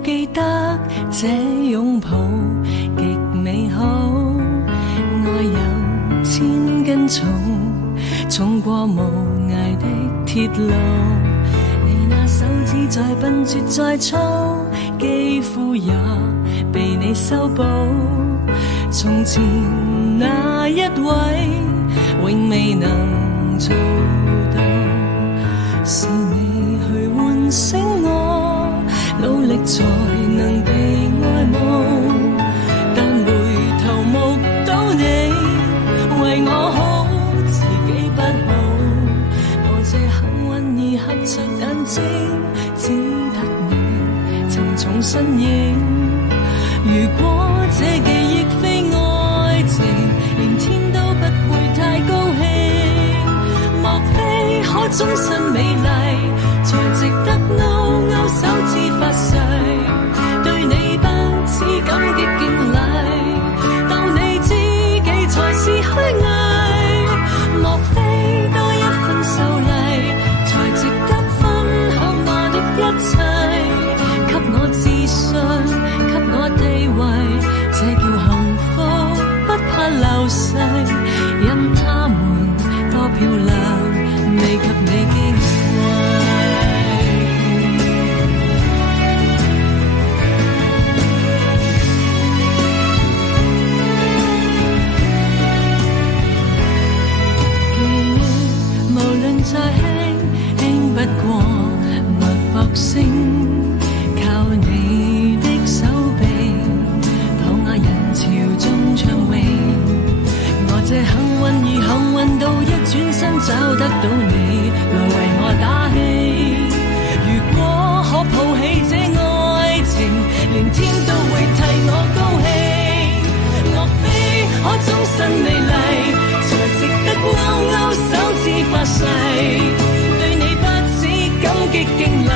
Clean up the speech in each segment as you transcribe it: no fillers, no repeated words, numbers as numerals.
記得這擁抱極美好，愛有千斤重，重過無涯的鐵路。你那手指再笨拙再粗，肌膚也被你修補。從前那一位永未能做到，是你去喚醒我，努力才能被愛慕。但回頭目睹你為我好，自己不好。我這幸運兒合着眼睛，只得你沉重身影。如果這記憶非愛情，連天都不會太高興。莫非可終身美麗，才值得勾勾手指發誓，對你不止感激敬禮，當你知己才是虛偽。莫非多一份秀麗，才值得分享我的一切，給我自信，給我地位，這叫幸福，不怕流逝，因他們多漂亮，未及你矜貴。再輕輕不過脈搏聲，靠你的手臂抱我人潮中暢泳。我這幸運兒幸運到一轉身找得到你來為我打氣。如果可抱起這愛情，連天都會替我高興。莫非可終身美麗，才值得勾勾手指發誓，對你不止感激敬禮，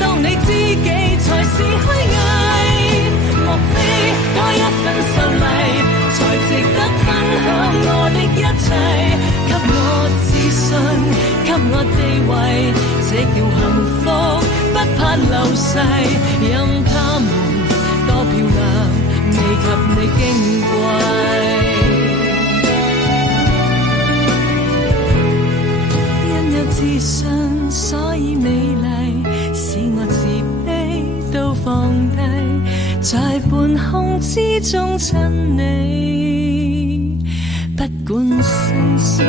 當你知己才是虛偽。莫非多一份秀麗，才值得分享我的一切，給我自信，給我地位，這叫幸福，不怕流逝，任他們多漂亮，未及你矜貴。自信所以美麗，使我自卑都放低，在半空之中親你，不管生死。